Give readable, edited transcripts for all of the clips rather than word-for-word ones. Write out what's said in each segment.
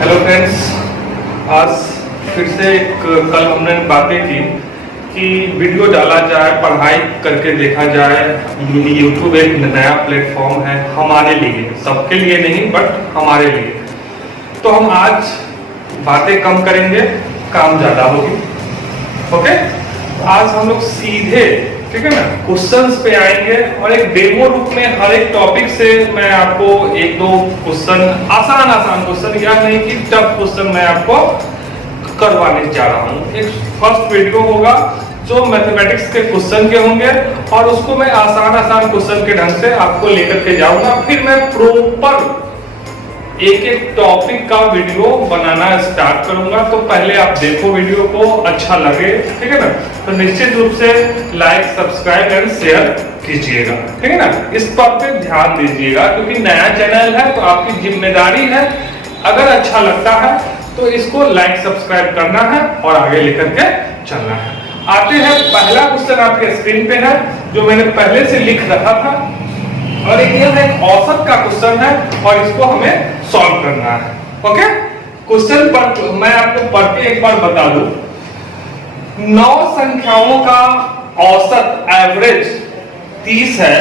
Hello friends, आज फिर से कल हमने बातें की कि वीडियो डाला जाए, पढ़ाई करके देखा जाए। यूट्यूब एक नया प्लेटफॉर्म है हमारे लिए, सबके लिए नहीं बट हमारे लिए। तो हम आज बातें कम करेंगे, काम ज़्यादा होगी। ओके, आज हम लोग सीधे, ठीक है ना, क्वेश्चंस पे आएंगे और एक डेमो रूप में हर एक टॉपिक से मैं आपको एक दो क्वेश्चन, आसान क्वेश्चन, या नहीं कि टफ क्वेश्चन मैं आपको करवाने जा रहा हूँ। एक फर्स्ट वीडियो होगा जो मैथमेटिक्स के क्वेश्चन के होंगे और उसको मैं आसान क्वेश्चन के ढंग से आपको लेकर के जाऊंगा। फिर मैं प्रॉपर एक एक टॉपिक का वीडियो बनाना स्टार्ट करूंगा। तो पहले आप देखो वीडियो को, अच्छा लगे, ठीक है ना, तो निश्चित रूप से लाइक, सब्सक्राइब एंड शेयर कीजिएगा, ठीक है ना। इस बात पे ध्यान दीजिएगा क्योंकि नया चैनल है तो आपकी जिम्मेदारी है, अगर अच्छा लगता है तो इसको लाइक सब्सक्राइब करना है और आगे लेकर के चलना है। आते हैं, पहला क्वेश्चन आपके स्क्रीन पे है जो मैंने पहले से लिख रखा था और यह एक औसत का क्वेश्चन है और इसको हमें सॉल्व करना है। ओके, क्वेश्चन पर मैं आपको पढ़ के एक बार बता दूं। 9 संख्याओं का औसत एवरेज 30 है,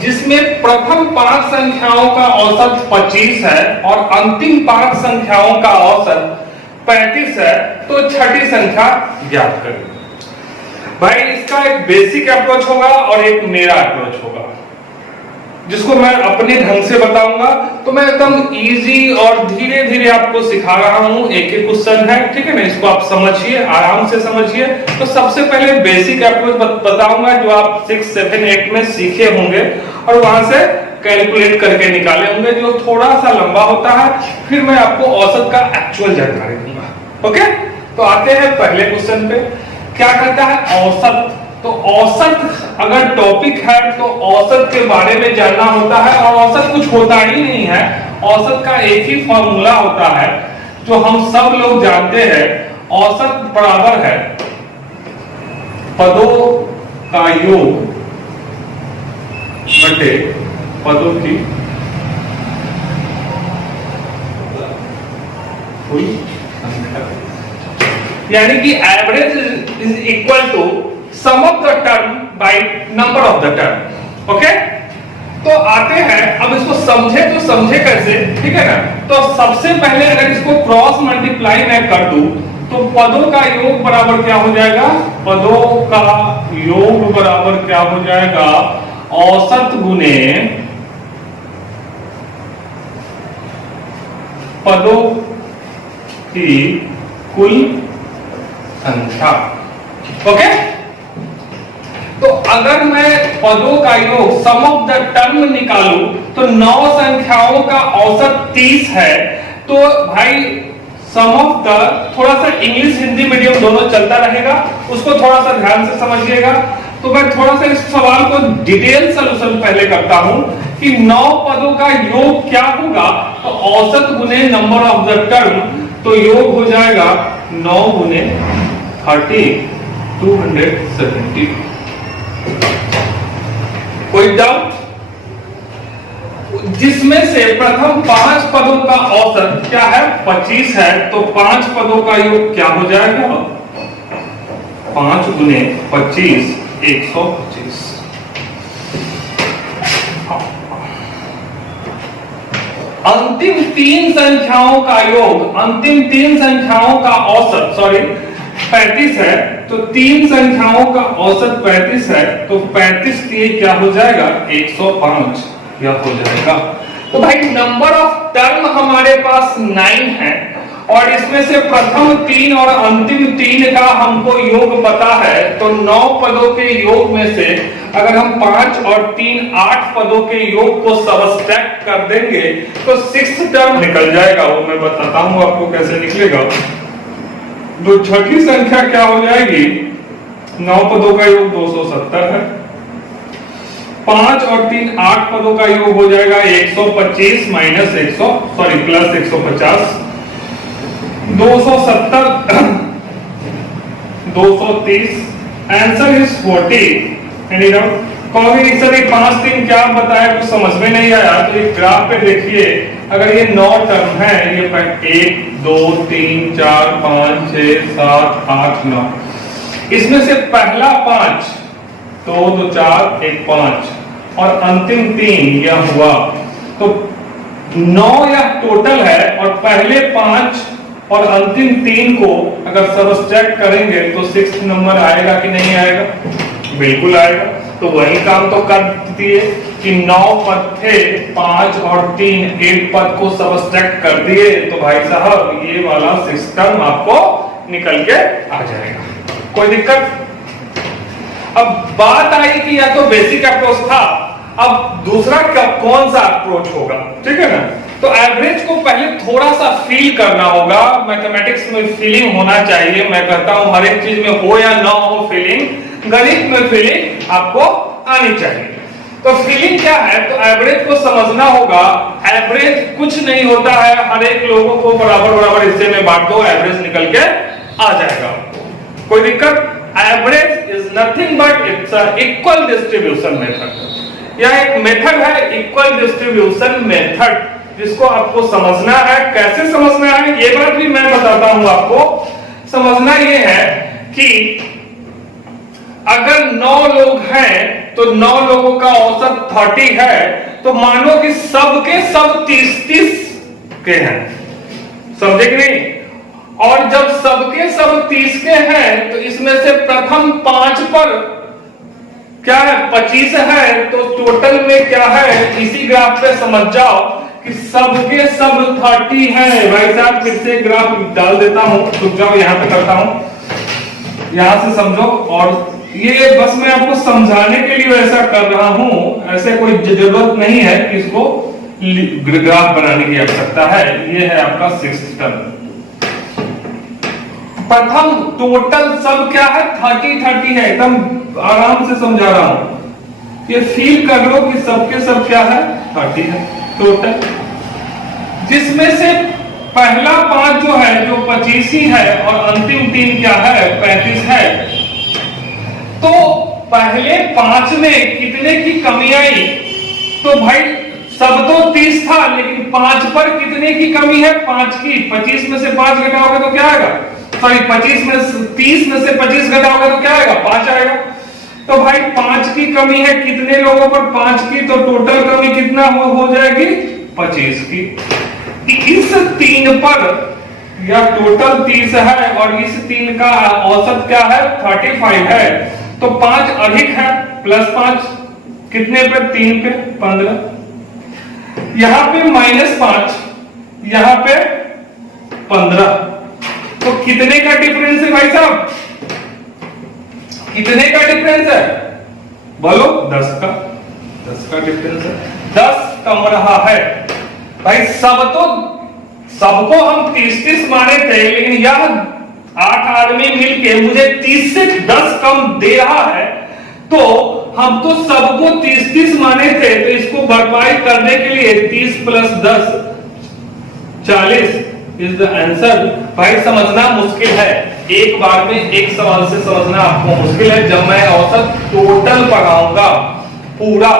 जिसमें प्रथम 5 संख्याओं का औसत 25 है और अंतिम 5 संख्याओं का औसत 35 है। तो छठी संख्या ज्ञात करें। भाई, इसका एक बेसिक अप्रोच होगा और एक मेरा अप्रोच होगा जिसको मैं अपने ढंग से बताऊंगा। तो मैं एकदम इजी और धीरे धीरे आपको सिखा रहा हूं। एक एक क्वेश्चन है, ठीक है ना, इसको आप समझिए, आराम से समझिए। तो सबसे पहले बेसिक अप्रोच बताऊंगा जो आप 6, 7, 8 में सीखे होंगे और वहां से कैलकुलेट करके निकाले होंगे, जो थोड़ा सा लंबा होता है। फिर मैं आपको औसत का एक्चुअल जानकारी दूंगा। ओके, तो आते हैं पहले क्वेश्चन पे। क्या कहता है औसत? तो औसत अगर टॉपिक है तो औसत के बारे में जानना होता है और औसत कुछ होता ही नहीं है। औसत का एक ही फॉर्मूला होता है जो हम सब लोग जानते हैं। औसत बराबर है पदों का योग बटे पदों की कुल संख्या, यानी कि average is equal to sum of the term by number of the term. Okay, तो आते हैं, अब इसको समझे तो समझे कैसे, ठीक है ना। तो सबसे पहले अगर इसको क्रॉस मल्टीप्लाई मैं कर दूं तो पदों का योग बराबर क्या हो जाएगा? पदों का योग बराबर क्या हो जाएगा? औसत गुने पदों की कुल संख्या। ओके, तो अगर मैं पदों का योग सम ऑफ द टर्म निकालूं तो 9 संख्याओं का औसत 30 है। तो भाई सम ऑफ द, थोड़ा सा इंग्लिश हिंदी मीडियम दोनों चलता रहेगा, उसको थोड़ा सा ध्यान से समझिएगा। तो मैं थोड़ा सा इस सवाल को डिटेल सोल्यूशन पहले करता हूं कि 9 पदों का योग क्या होगा। तो औसत गुने नंबर ऑफ द टर्म, तो योग हो जाएगा 9 गुने 30, 270। कोई डाउट? जिसमें से प्रथम 5 पदों का औसत क्या है? 25 है। तो 5 पदों का योग क्या हो जाएगा? 5 गुने 25, 125। अंतिम 3 संख्याओं का योग, अंतिम 3 संख्याओं का औसत 35 है। तो 3 संख्याओं का औसत 35 है। तो 35 के क्या हो जाएगा? 105 यह हो जाएगा। तो भाई नंबर ऑफ टर्म हमारे पास 9 है और इसमें से प्रथम 3 और अंतिम 3 का हमको योग पता है। तो 9 पदों के योग में से अगर हम 5 और 3 8 पदों के योग को सबट्रैक्ट कर देंगे तो 6th टर्म निकल जाएगा। वो मैं बताता हूं आपको कैसे निकलेगा। तो छठी संख्या क्या हो जाएगी? 9 पदों का योग 270 है। 5 और 3 8 पदों का योग हो जाएगा 125 minus 100 plus 150, 270, 230। Answer is 40। Any doubt? Combination 5 3 क्या बताया, कुछ समझ में नहीं आया तो एक ग्राफ पे देखिए अगर ये 9 टर्म है, ये 1 2 3 4 5 6 7 8 9, इसमें से पहला 5 2 2 4 1 5 और अंतिम 3 यह हुआ, तो 9 यह टोटल है और पहले 5 और अंतिम 3 को अगर सबट्रैक्ट करेंगे तो 6 नंबर आएगा कि नहीं आएगा? बिल्कुल आएगा। तो वही काम तो कर दिए कि 9 पद थे, 5 और 3 एक पद को सबट्रैक्ट कर दिए, तो भाई साहब ये वाला सिस्टम आपको निकल के आ जाएगा। कोई दिक्कत? अब बात आई कि या तो बेसिक अप्रोच था, अब दूसरा कौन सा अप्रोच होगा, ठीक है ना? तो एवरेज को पहले थोड़ा सा फील करना होगा। मैथमेटिक्स में फीलिंग होना चाहिए, मैं कहता हूं हर एक चीज में हो या ना हो फीलिंग, गणित में फीलिंग आपको आनी चाहिए। तो फीलिंग क्या है? तो एवरेज को समझना होगा। एवरेज कुछ नहीं होता है, हर एक लोगों को बराबर बराबर हिस्से में बांट दो, एवरेज निकल के आ जाएगा। कोई दिक्कत? Average is nothing but it's a equal distribution method. यह एक मेथड है, इक्वल डिस्ट्रीब्यूशन मेथड, जिसको आपको समझना है। कैसे समझना है ये बात भी मैं बताता हूं आपको। समझना ये है कि अगर 9 लोग हैं तो 9 लोगों का औसत 30 है, तो मानो कि सबके सब 30-30 के हैं, समझे कि नहीं? और जब सबके सब 30 के हैं तो इसमें से प्रथम 5 पर क्या है? 25 है, तो टोटल में क्या है? इसी ग्राफ पे समझ जाओ कि सबके सब 30 है। भाई साहब फिर से ग्राफ डाल देता हूं, रुक जाओ, यहां पे करता हूं, यहां से समझो। और ये बस मैं आपको समझाने के लिए ऐसा कर रहा हूं, ऐसे कोई जरूरत नहीं है कि इसको ग्राफ बनाने की आवश्यकता है। ये है आपका 6th टर्म। प्रथम टोटल सब क्या है? 30 है, एकदम आराम से समझा रहा हूं। ये फील कर लो कि सबके सब क्या है? 30 है टोटल, जिसमें से पहला 5 जो है जो 25 ही है और अंतिम 3 क्या है? 35 है। तो पहले 5 में कितने की कमी आई? तो भाई सब तो 30 था, लेकिन 5 पर कितने की कमी है? 5 की। 25 में से 5 घटाओगे तो क्या आएगा? सॉरी 25 में 30 में से 25 घटाओगे तो क्या आएगा? 5 आएगा। तो भाई 5 की कमी है, कितने लोगों पर 5 की? तो टोटल कमी कितना हो जाएगी? 25 की। इस 3 पर या टोटल 30 है और इस 3 का औसत क्या है? 35 है, तो 5 अधिक है, प्लस 5 कितने पे? 3 पे 15। यहां पे -5, यहां पे 15, तो कितने का डिफरेंस है भाई साहब? कितने का डिफरेंस है? बोलो। 10 का डिफरेंस है। 10 कम रहा है भाई। सबको हम 30-30 माने थे, लेकिन यह 8 आदमी मिलके मुझे 30 से 10 कम दे रहा है, तो हम तो सबको 30-30 माने थे, तो इसको भरपाई करने के लिए 30 प्लस 10 40 इज द आंसर। भाई समझना मुश्किल है, एक बार में एक सवाल से समझना आपको मुश्किल है। जब मैं औसत टोटल पढ़ाऊंगा पूरा,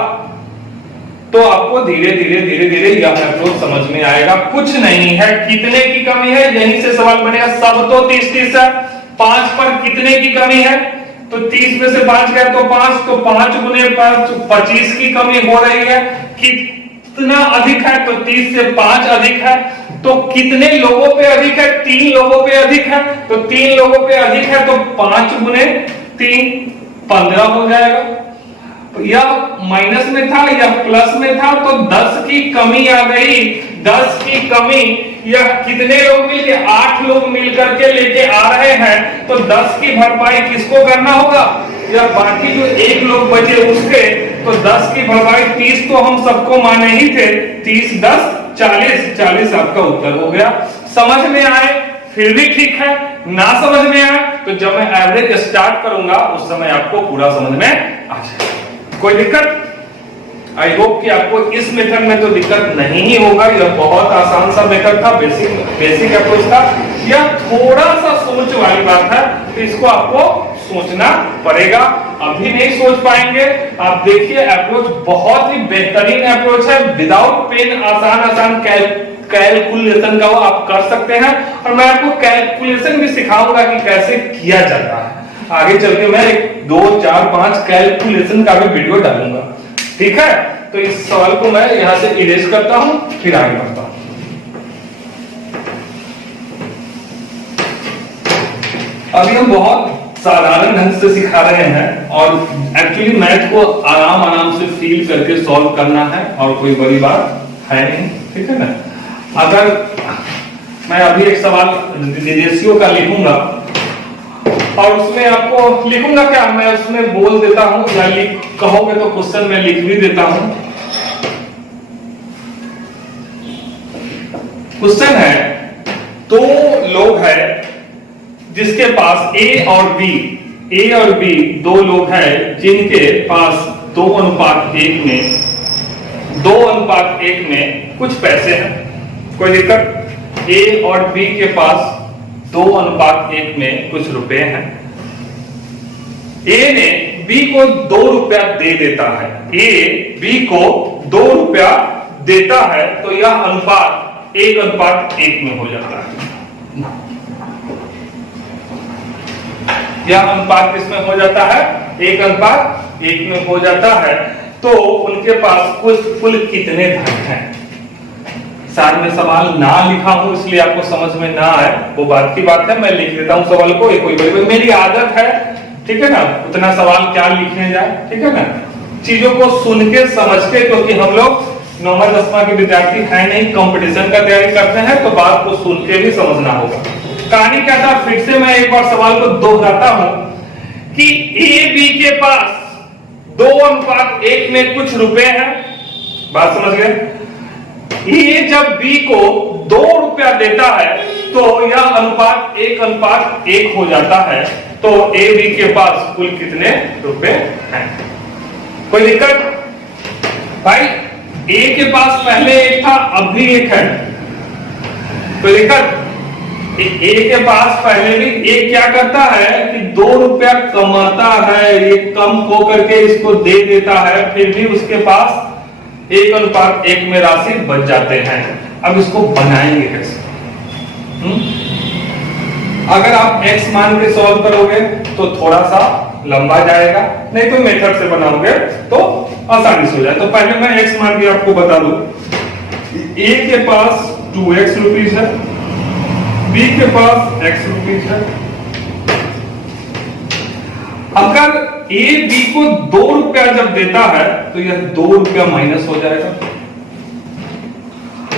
तो आपको धीरे धीरे यह अप्रोच समझ में आएगा। कुछ नहीं है, कितने की कमी है यहीं से सवाल बनेगा। सब तो 30-30 है, 5 पर कितने की कमी है? तो 30 में से 5 गए तो 5, तो 5 गुने 5 25 की कमी हो रही है। कितना अधिक है? तो 30 से 5 अधिक है। तो कितने लोगों पे अधिक है? 3 लोगों पे अधिक है, तो 3 लोगों पे अधिक है, तो 5 गुने 3 15 हो जाएगा। या माइनस में था या प्लस में था, तो 10 की कमी आ गई। 10 की कमी, या कितने लोग मिलके? 8 लोग मिलकर के लेके आ रहे हैं, तो 10 की भरपाई किसको करना होगा? या बाकी जो 1 लोग बचे उसके, तो 10 की भरपाई 30 तो हम सबको माने ही थे, 30 10 40 आपका उत्तर हो गया। समझ में आए फिर भी ठीक है, ना समझ में आए तो जब मैं एवरेज स्टार्ट करूंगा उस समय आपको पूरा समझ में आ जाएगा। कोई दिक्कत? आई होप कि आपको इस मेथड में तो दिक्कत नहीं ही होगा। यह बहुत आसान सा मेथड था, बेसिक अप्रोच था। यह थोड़ा सा सोच वाली बात है, तो इसको आपको सोचना पड़ेगा। आप अभी नहीं सोच पाएंगे। आप देखिए अप्रोच बहुत ही बेहतरीन अप्रोच है, विदाउट पेन आसान कैलकुलेशन का वो आप कर सकते हैं। और मैं आपको कैलकुलेशन भी सिखाऊंगा कि कैसे किया जाता है। आगे चल के मैं 2, 4, 5 कैलकुलेशन का भी वीडियो डालूंगा, ठीक है। तो इस सवाल को मैं यहां से इरेज करता हूं, फिर आगे बढ़ता हूं। अभी हम बहुत साधारण ढंग से सिखा रहे हैं और एक्चुअली मैथ को आराम से फील करके सॉल्व करना है और कोई बड़ी बात है नहीं, ठीक है ना। अगर मैं अभी एक सवाल रेशियो का लिखूंगा और उसमें आपको लिखूंगा क्या, मैं उसमें बोल देता हूं या कहोगे तो क्वेश्चन में लिख भी देता हूं। क्वेश्चन है, 2 लोग हैं जिसके पास ए और बी 2 लोग हैं जिनके पास 2:1 में कुछ पैसे हैं। कोई दिक्कत? ए और बी के पास 2:1 में कुछ रुपए हैं। ए ने बी को 2 रुपया दे देता है, ए बी को 2 रुपया देता है, तो यह अनुपात 1:1 में हो जाता है। यह अनुपात किसमें हो जाता है? 1:1 में हो जाता है। तो उनके पास कुल कितने धन हैं? साथ में सवाल ना लिखा हूं इसलिए आपको समझ में ना आए, वो बात की बात है। मैं लिख देता हूं सवाल को, कोई मेरी आदत है, ठीक है ना। उतना सवाल क्या लिखने जाए, ठीक है ना। चीजों को सुन के समझ के, क्योंकि हम लोग 9वीं 10वीं के विद्यार्थी है नहीं, कंपटीशन का तैयारी करते हैं, तो बात को सुन के भी समझना होगा। कहानी क्या था, फिर से मैं एक बार सवाल को दोहराता हूं कि ए बी के पास 2:1 में कुछ रुपए हैं। बात समझ गए? ए जब बी को 2 रुपया देता है तो यह अनुपात 1:1 हो जाता है। तो ए बी के पास कुल कितने रुपए हैं? कोई दिक्कत? भाई ए के पास पहले 1 था, अब भी 1 है। कोई दिक्कत? ए के पास पहले भी एक क्या करता है कि 2 रुपया कमाता है, ये कम हो करके इसको दे देता है, फिर भी उसके पास 1:1 में राशि बच जाते हैं। अब इसको बनाएंगे कैसे? अगर आप x मान के सॉल्व करोगे तो थोड़ा सा लंबा जाएगा, नहीं तो मेथड से बनाओगे तो आसानी से हो जाए। तो पहले मैं x मान के आपको बता दूं, a के पास 2x रुपीस है, b के पास x रुपीस है। अगर ए बी को 2 रुपया जब देता है तो यह 2 रुपया माइनस हो जाएगा,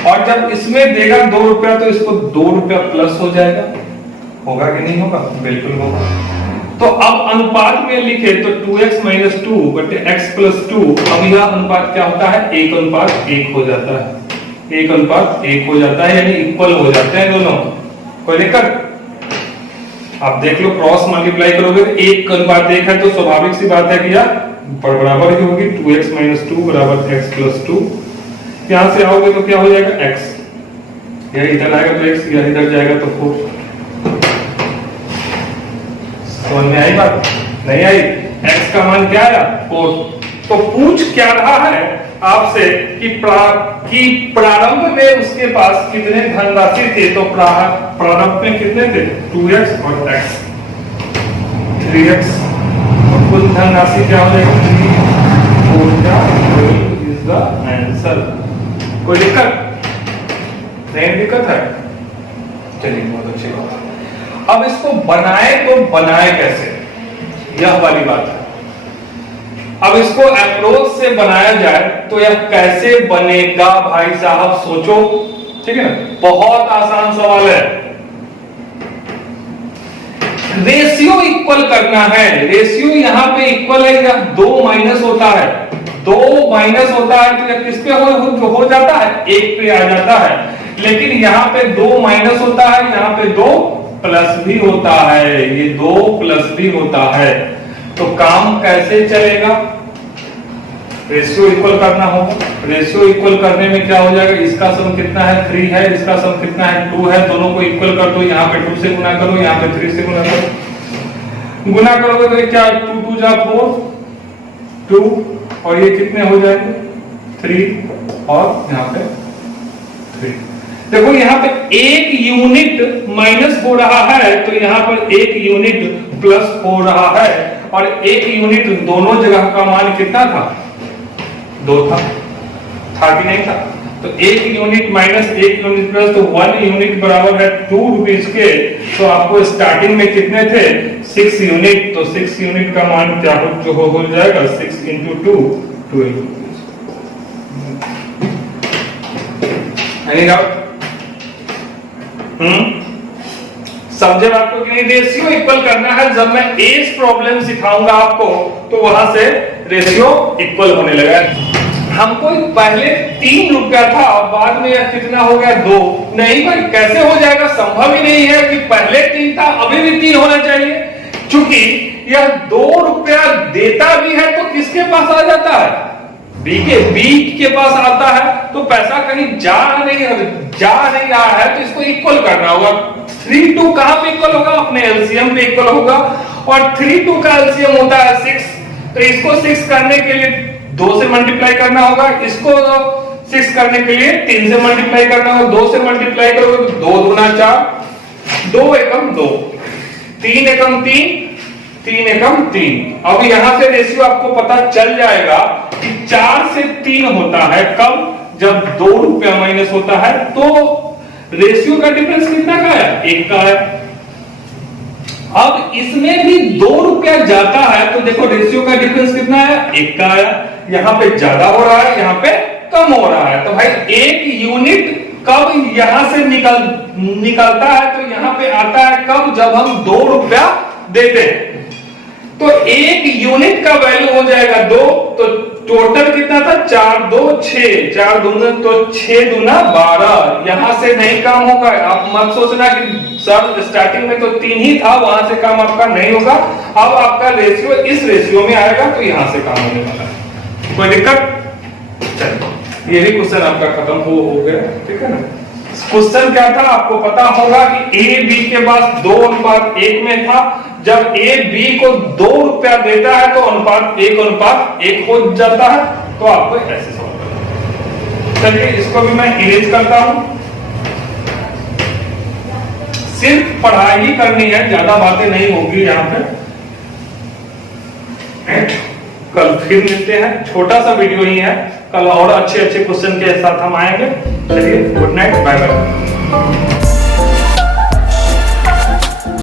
और जब इसमें देगा 2 रुपया तो इसको 2 रुपया प्लस हो जाएगा। होगा कि नहीं होगा? बिल्कुल होगा। तो अब अनुपात में लिखे तो 2x - 2 बटे x + 2। अब यह अनुपात क्या होता है? 1:1 हो जाता है। 1:1 हो जाता है, यानी इक्वल हो जाते हैं दोनों। कोई दिक्कत? आप देख लो, क्रॉस मल्टीप्लाई करोगे तो 1:1 है, तो स्वाभाविक सी बात है कि यार बराबर ही होगी। 2x - 2 बराबर x + 2। यहां से आओगे तो क्या हो जाएगा? x, यह इधर आएगा तो x, यह इधर जाएगा तो 4। समझ में आई बात? नहीं आई? x का मान क्या आया? 4। तो पूछ क्या रहा है आपसे कि प्रारंभ में उसके पास कितने धनराशि थे? तो प्रारंभ में कितने थे? 2x और x, 3x। और कुल धनराशि क्या हो जाएगी? 3 इज द आंसर। कोई दिक्कत? नहीं दिक्कत है? चलिए, बहुत अच्छी बात है। अब इसको बनाए तो बनाए कैसे, यह वाली बात है। अब इसको अप्रोच से बनाया जाए तो यह कैसे बनेगा भाई साहब, सोचो, ठीक है ना। बहुत आसान सवाल है। रेशियो इक्वल करना है। रेशियो यहां पे इक्वल है, या 2 माइनस होता है, 2 माइनस होता है तो यह किस पे हो जाता है? 1 पे आ जाता है। लेकिन यहां पे 2 माइनस होता है, यहां पे 2 प्लस भी होता है, ये 2 प्लस भी होता है। तो काम कैसे चलेगा? रेशियो इक्वल करना होगा। रेशियो इक्वल करने में क्या हो जाएगा? इसका सम कितना है? 3 है, इसका सम कितना है? 2 है। दोनों को इक्वल कर दो, यहाँ पे 2 से गुना करो, यहाँ पे 3 से गुना करो। गुना करोगे तो क्या 2 2 जा 4 2 और ये कितने हो जाएंगे 3 और यहाँ पे 3। देखो यहाँ पे एक यूनिट माइनस हो रहा है तो यहाँ पर एक यूनिट प्लस हो रहा है और एक यूनिट दोनों जगह का मान कितना था 2 था कि नहीं था। तो एक यूनिट माइनस एक यूनिट प्लस तो 1 यूनिट बराबर है 2 रुपीज के। तो आपको स्टार्टिंग में कितने थे 6 यूनिट। तो 6 यूनिट का मान क्या हो जाएगा 6 इंटू 2 12 रुपीज। Any doubt? समझे बात को कि नहीं? रेशियो इक्वल करना है। जब मैं एज प्रॉब्लम सिखाऊंगा आपको तो वहां से रेशियो इक्वल होने लगा। हमको पहले 3 रुपया था और बाद में यह कितना हो गया 2। नहीं भाई कैसे हो जाएगा, संभव ही नहीं है कि पहले 3 था अभी भी 3 होना चाहिए। क्योंकि यह 2 रुपया देता भी है तो किसके पास आ जाता है बी के पास आता है। तो पैसा कहीं जा नहीं रहा है तो इसको इक्वल करना होगा। 3 2 कहां पे इक्वल होगा अपने एलसीएम पे इक्वल होगा और 3 2 का एलसीएम होता है 6। तो इसको 6 करने के लिए 2 से मल्टीप्लाई करना होगा, इसको 6 करने के लिए 3 से मल्टीप्लाई करना होगा। 2 से मल्टीप्लाई करोगे तो 2 दूना 4 2 एकम 2 3 एकम 3 3 एकम 3। अब यहां से रेशियो आपको पता चल जाएगा कि 4 से 3 होता है कब जब 2 रुपया माइनस होता है। तो रेशियो का डिफरेंस कितना का है 1 का है। अब इसमें भी 2 रुपया जाता है तो देखो रेशियो का डिफरेंस कितना है 1 का आया। यहां पे ज्यादा हो रहा है यहाँ पे कम हो रहा है। तो भाई एक यूनिट कब यहां से निकलता है तो यहां पे आता है कब जब हम 2 रुपया देते हैं। तो एक यूनिट का वैल्यू हो जाएगा 2। तो टोटल कितना था 4 2 6 4 दूना तो 6 दूना 12। यहां से नहीं काम होगा। आप मत सोचना कि सर स्टार्टिंग में तो 3 ही था वहां से काम आपका नहीं होगा। अब आपका रेशियो इस रेशियो में आएगा तो यहां से काम होने वाला है। कोई दिक्कत? चलिए ये भी क्वेश्चन आपका खत्म हो गया। ठीक है ना। क्वेश्चन क्या था आपको पता होगा कि ए बी के पास 2:1 में था। जब ए बी को 2 रुपया देता है तो अनुपात 1:1 हो जाता है। तो आपको ऐसे सॉल्व करना। चलिए इसको भी मैं इरेज करता हूं। सिर्फ पढ़ाई ही करनी है, ज्यादा बातें नहीं होगी यहां पे। कल फिर मिलते हैं। छोटा सा वीडियो ही है। कल और अच्छे क्वेश्चन के साथ हम आएंगे। चलिए गुड नाइट बाय बाय।